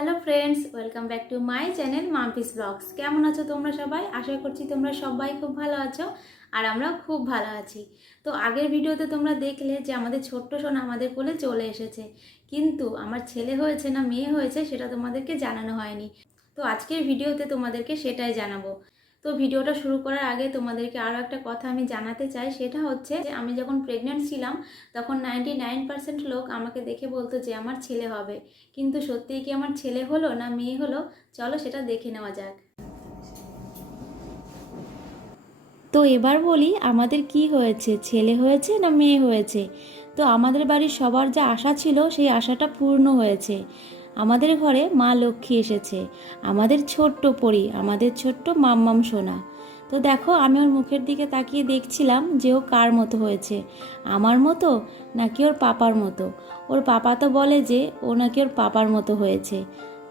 Hello friends welcome back to my channel Mampi's blogs কেমন আছো তোমরা সবাই? আশা করছি তোমরা সবাই খুব ভালো আছো আর আমরা খুব ভালো আছি। তো আগের ভিডিওতে তোমরা দেখলে যে আমাদের ছোট্ট সোনা আমাদের কোলে চলে এসেছে। কিন্তু আমার ছেলে হয়েছে না, মেয়ে হয়েছে, সেটা তোমাদেরকে জানানো হয়নি। তো আজকের ভিডিওতে তোমাদেরকে সেটাই জানাব। তো ভিডিওটা শুরু করার আগে তোমাদেরকে আরও একটা কথা আমি জানাতে চাই, সেটা হচ্ছে যে আমি যখন প্রেগনেন্ট ছিলাম, তখন নাইনটি লোক আমাকে দেখে বলতো যে আমার ছেলে হবে। কিন্তু সত্যিই কি আমার ছেলে হলো না মেয়ে হলো? চলো সেটা দেখে নেওয়া যাক। তো এবার বলি আমাদের কি হয়েছে, ছেলে হয়েছে না মেয়ে হয়েছে? তো আমাদের বাড়ির সবার যা আশা ছিল, সেই আশাটা পূর্ণ হয়েছে। আমাদের ঘরে মা লক্ষ্মী এসেছে। আমাদের ছোট্ট পরি, আমাদের ছোট্ট মাম্মাম সোনা। তো দেখো, আমি ওর মুখের দিকে তাকিয়ে দেখছিলাম যে ও কার মতো হয়েছে। আমার মতো নাকি ওর পাপার মতো? ওর পাপা তো বলে যে ও নাকি ওর পাপার মতো হয়েছে।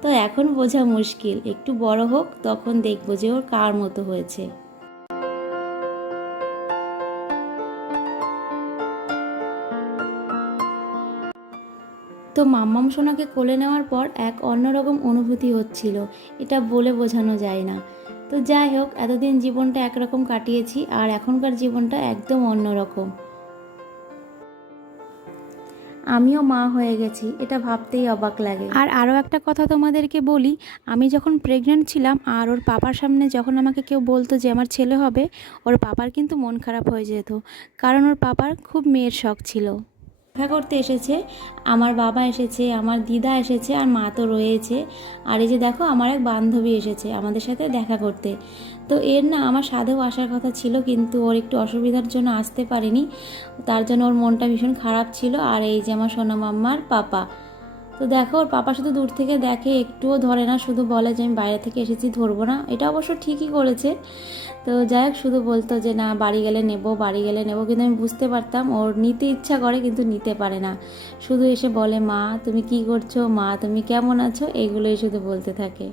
তো এখন বোঝা মুশকিল। একটু বড় হোক, তখন দেখব যে ওর কার মতো হয়েছে। তো মাম্মাম সোনাকে কোলে নেওয়ার পর এক অন্যরকম অনুভূতি হচ্ছিল। এটা বলে বোঝানো যায় না। তো যাই হোক, এতদিন জীবনটা একরকম কাটিয়েছি আর এখনকার জীবনটা একদম অন্যরকম। আমিও মা হয়ে গেছি, এটা ভাবতেই অবাক লাগে। আর আরও একটা কথা তোমাদেরকে বলি, আমি যখন প্রেগনেন্ট ছিলাম আর ওর পাপার সামনে যখন আমাকে কেউ বলতো যে আমার ছেলে হবে, ওর পাপার কিন্তু মন খারাপ হয়ে যেত। কারণ ওর পাপার খুব মেয়ের শখ ছিল। দেখা করতে এসেছে। আমার বাবা এসেছে, আমার দিদা এসেছে, আর মা তো রয়েছে। আর এই যে দেখো, আমার এক বান্ধবী এসেছে আমাদের সাথে দেখা করতে। তো এর না আমার সাধেও আসার কথা ছিল, কিন্তু ওর একটু অসুবিধার জন্য আসতে পারেনি। তার জন্য ওর মনটা ভীষণ খারাপ ছিল। আর এই যে আমার সোনা মাম্মার পাপা। তো দেখো, ওর পাপা শুধু দূর থেকে দেখে, একটুও ধরে না, শুধু বলে যে আমি বাইরে থেকে এসেছি, ধরবো না। এটা অবশ্য ঠিকই করেছে। তো যাই হোক, শুধু বলতো যে, না, বাড়ি গেলে নেব, বাড়ি গেলে নেব। কিন্তু আমি বুঝতে পারতাম, ওর নিতে ইচ্ছা করে, কিন্তু নিতে পারে না। শুধু এসে বলে, মা, তুমি কি করছ? মা, তুমি কেমন আছো? এগুলোই শুধু বলতে থাকে।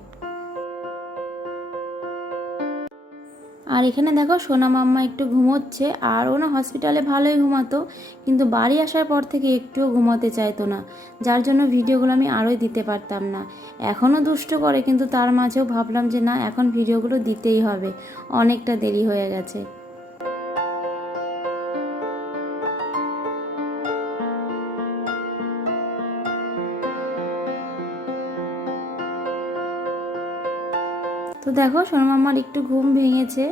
আর এখানে দেখো সোনা মাম্মা একটু ঘুমোচ্ছে, আর ও না হসপিটালে ভালোই ঘুমাতো, কিন্তু বাড়ি আসার পর থেকে একটুও ঘুমাতে চাইতো না, যার জন্য ভিডিওগুলো আমি আরোই দিতে পারতাম না। এখনও দুষ্ট করে, কিন্তু তার মাঝেও ভাবলাম যে না, এখন ভিডিওগুলো দিতেই হবে, অনেকটা দেরি হয়ে গেছে। তো দেখো, সোনা মাম্মার একটু ঘুম ভেঙেছে।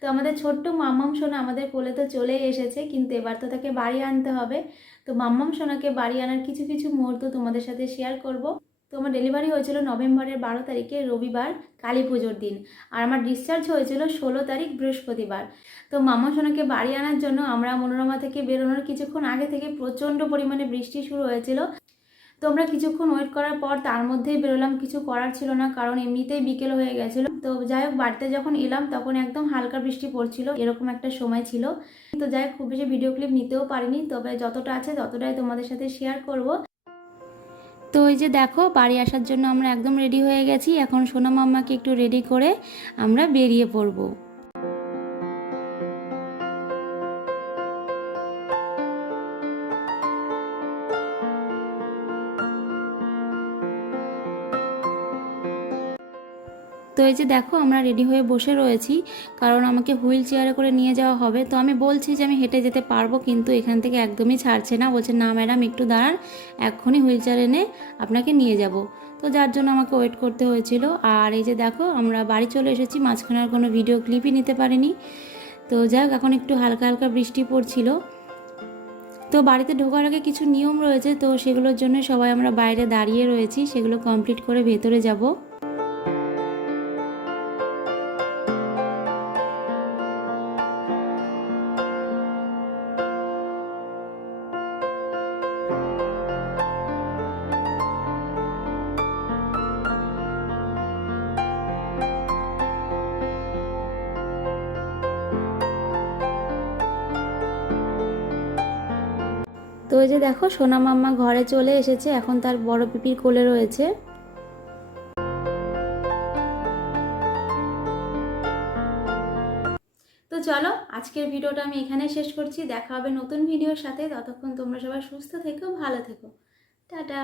তো আমাদের ছোট্ট মাম্মাম সোনা আমাদের কোলে তো চলেই এসেছে, কিন্তু এবার তো তাকে বাড়ি আনতে হবে। তো মাম্মাম সোনাকে বাড়ি আনার কিছু কিছু মুহূর্ত তোমাদের সাথে শেয়ার করব। তো আমার ডেলিভারি হয়েছিল নভেম্বরের বারো তারিখে রবিবার, কালী পুজোর দিন। আর আমার ডিসচার্জ হয়েছিল ষোলো তারিখ বৃহস্পতিবার। তো মাম্মা সোনাকে বাড়ি আনার জন্য আমরা মনোরমা থেকে বেরোনোর কিছুক্ষণ আগে থেকে প্রচণ্ড পরিমাণে বৃষ্টি শুরু হয়েছিল। তো আমরা কিছুক্ষণ ওয়েট করার পর তার মধ্যেই বেরোলাম, কিছু করার ছিল না, কারণ এমনিতেই বিকেল হয়ে গেছিল। তো যাই হোক, বাড়িতে যখন এলাম তখন একদম হালকা বৃষ্টি পড়ছিল, এরকম একটা সময় ছিল। তো যাই হোক, খুব বেশি ভিডিও ক্লিপ নিতেও পারিনি, তবে যতটা আছে ততটাই তোমাদের সাথে শেয়ার করব। তো ওই যে দেখো, বাড়ি আসার জন্য আমরা একদম রেডি হয়ে গেছি। এখন সোনা মাম্মাকে একটু রেডি করে আমরা বেরিয়ে পড়ব। এই যে দেখো, আমরা রেডি হয়ে বসে রয়েছি, কারণ আমাকে হুইল চেয়ারে করে নিয়ে যাওয়া হবে। তো আমি বলছি যে আমি হেঁটে যেতে পারব, কিন্তু এখান থেকে একদমই ছাড়ছে না। বলছে, না ম্যাডাম, একটু দাঁড়ান, এক্ষুনি হুইল চেয়ার এনে আপনাকে নিয়ে যাব। তো যার জন্য আমাকে ওয়েট করতে হয়েছিল। আর এই যে দেখো, আমরা বাড়ি চলে এসেছি, মাঝখানে আর কোনো ভিডিও ক্লিপই নিতে পারিনি। তো যাই এখন একটু হালকা হালকা বৃষ্টি পড়ছিল। তো বাড়িতে ঢোকার আগে কিছু নিয়ম রয়েছে, তো সেগুলোর জন্য সবাই আমরা বাইরে দাঁড়িয়ে রয়েছি। সেগুলো কমপ্লিট করে ভেতরে যাব। তো ওই যে দেখো, সোনা মাম্মা ঘরে চলে এসেছে, এখন তার বড় পিপির কোলে রয়েছে। তো চলো, আজকের ভিডিওটা আমি এখানে শেষ করছি। দেখা হবে নতুন ভিডিওর সাথে। ততক্ষণ তোমরা সবাই সুস্থ থেকো, ভালো থেকো। টাটা!